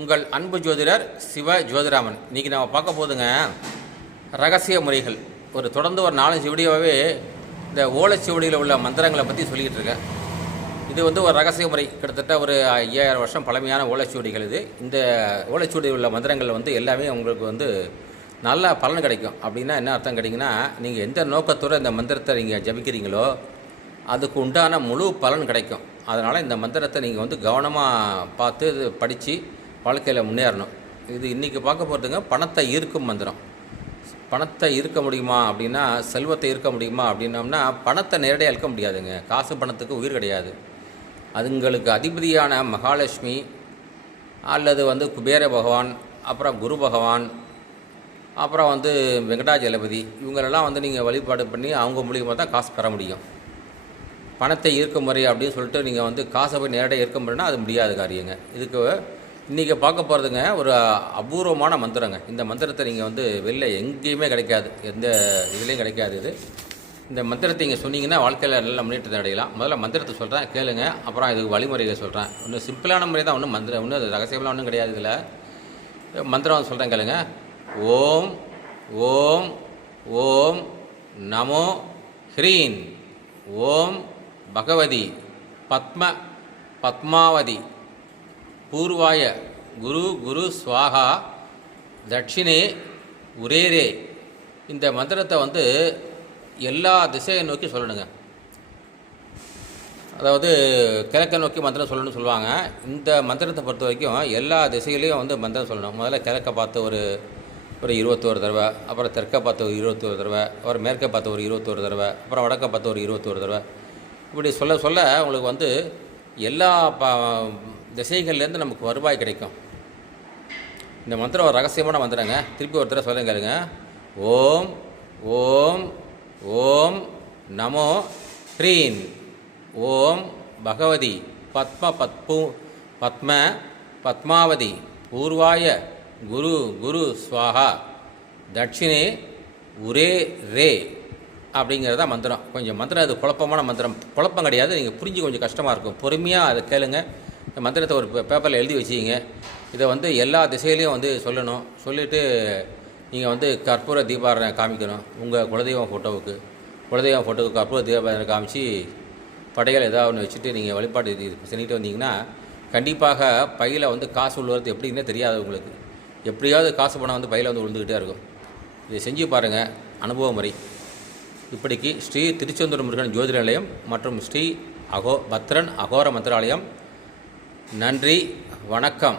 உங்கள் அன்பு ஜோதிடர் சிவ ஜோதிராமன். இன்றைக்கி நம்ம பார்க்க போதுங்க ரகசிய முறைகள். தொடர்ந்து ஒரு 4-5 வீடியோவே இந்த ஓலைச்சுவடியில் உள்ள மந்திரங்களை பற்றி சொல்லிக்கிட்டு இருக்கேன். இது ஒரு ரகசிய முறை. கிட்டத்தட்ட ஒரு 5000 வருஷம் பழமையான ஓலைச்சுவடிகள் இது. இந்த ஓலைச்சுவடியில் உள்ள மந்திரங்கள் எல்லாமே உங்களுக்கு நல்ல பலன் கிடைக்கும். அப்படின்னா என்ன அர்த்தம் கிடைக்குன்னா, நீங்கள் எந்த நோக்கத்தோடு இந்த மந்திரத்தை நீங்கள் ஜபிக்கிறீங்களோ அதுக்கு உண்டான முழு பலன் கிடைக்கும். அதனால் இந்த மந்திரத்தை நீங்கள் கவனமாக பார்த்து படித்து வாழ்க்கையில் முன்னேறணும். இது இன்றைக்கி பார்க்க போகிறதுங்க பணத்தை ஈர்க்கும் மந்திரம். பணத்தை ஈர்க்க முடியுமா அப்படின்னா, செல்வத்தை ஈர்க்க முடியுமா அப்படின்னோம்னா, பணத்தை நேரடியாக இழுக்க முடியாதுங்க. காசு பணத்துக்கு உயிர் கிடையாது. அதுங்களுக்கு அதிபதியான மகாலட்சுமி அல்லது குபேர பகவான், அப்புறம் குரு பகவான், அப்புறம் வெங்கடாஜலபதி, இவங்களெல்லாம் நீங்கள் வழிபாடு பண்ணி அவங்க மூலியமாக தான் காசு பெற முடியும். பணத்தை ஈர்க்கும் முறை அப்படின்னு சொல்லிட்டு நீங்கள் காசை போய் நேரடியாக ஈர்க்க முடியும்னா அது முடியாத காரியங்க. இதுக்கு இன்றைக்கி பார்க்க போகிறதுங்க ஒரு அபூர்வமான மந்திரங்க. இந்த மந்திரத்தை நீங்கள் வெளில எங்கேயுமே கிடைக்காது, எந்த இதுலேயும் கிடைக்காது. இந்த மந்திரத்தை நீங்கள் சொன்னீங்கன்னா வாழ்க்கையில் நல்ல முன்னேற்றத்தை அடையலாம். முதல்ல மந்திரத்தை சொல்கிறேன், கேளுங்க. அப்புறம் இதுக்கு வழிமுறைகள் சொல்கிறேன். ஒன்றும் சிம்பிளான முறை தான், ஒன்றும் ரகசியமெல்லாம் ஒன்றும் கிடையாது. இதில் மந்திரம் சொல்கிறேன், கேளுங்க. ஓம் ஓம் ஓம் நமோ ஹ்ரீன் ஓம் பகவதி பத்மாவதி பூர்வாய குரு குரு ஸ்வாகா தட்சிணே உரேரே. இந்த மந்திரத்தை எல்லா திசையை நோக்கி சொல்லணுங்க. அதாவது கிழக்கை நோக்கி மந்திரம் சொல்லணும்னு சொல்லுவாங்க. இந்த மந்திரத்தை பொறுத்த வரைக்கும் எல்லா திசையிலையும் மந்திரம் சொல்லணும். முதல்ல கிழக்கை பார்த்து ஒரு 21 தடவை, அப்புறம் தெற்கை பார்த்து ஒரு 21 தடவை, அப்புறம் மேற்கை பார்த்து ஒரு 21 தடவை, அப்புறம் வடக்கை பார்த்து ஒரு 21 தடவை. இப்படி சொல்ல சொல்ல உங்களுக்கு எல்லா திசைகள்லேருந்து நமக்கு வருவாய் கிடைக்கும். இந்த மந்திரம் ஒரு ரகசியமான மந்திரங்க. திருப்பி ஒரு தடவை சொல்லுங்க, கேளுங்க. ஓம் ஓம் ஓம் நமோ ஹ்ரீன் ஓம் பகவதி பத்மாவதி பூர்வாய குரு குரு ஸ்வாகா தட்சிணே உரே ரே அப்படிங்கிறதா மந்திரம். கொஞ்சம் மந்திரம் அது குழப்பமான மந்திரம். குழப்பம் கிடையாது, நீங்கள் புரிஞ்சு கொஞ்சம் கஷ்டமாக இருக்கும். பொறுமையாக அதை கேளுங்க. இந்த மந்திரத்தை ஒரு பேப்பரில் எழுதி வச்சுக்கிங்க. இதை எல்லா திசையிலையும் சொல்லணும். சொல்லிவிட்டு நீங்கள் கற்பூர தீபாராதனை காமிக்கணும். உங்கள் குலதெய்வம் ஃபோட்டோவுக்கு கற்பூர தீபாராதனை காமிச்சு படைகள் ஏதாவது ஒன்று வச்சுட்டு நீங்கள் வழிபாடு செஞ்சுட்டு வந்தீங்கன்னா கண்டிப்பாக பையில் காசு உள்ளது எப்படின்னே தெரியாது உங்களுக்கு. எப்படியாவது காசு பணம் பையில் விழுந்துக்கிட்டே இருக்கும். இதை செஞ்சு பாருங்கள், அனுபவ முறை. இப்படிக்கு ஸ்ரீ திருச்செந்தூர் முருகன் ஜோதிட நிலையம் மற்றும் ஸ்ரீ பத்ரன் அகோர மந்திராலயம். நன்றி, வணக்கம்.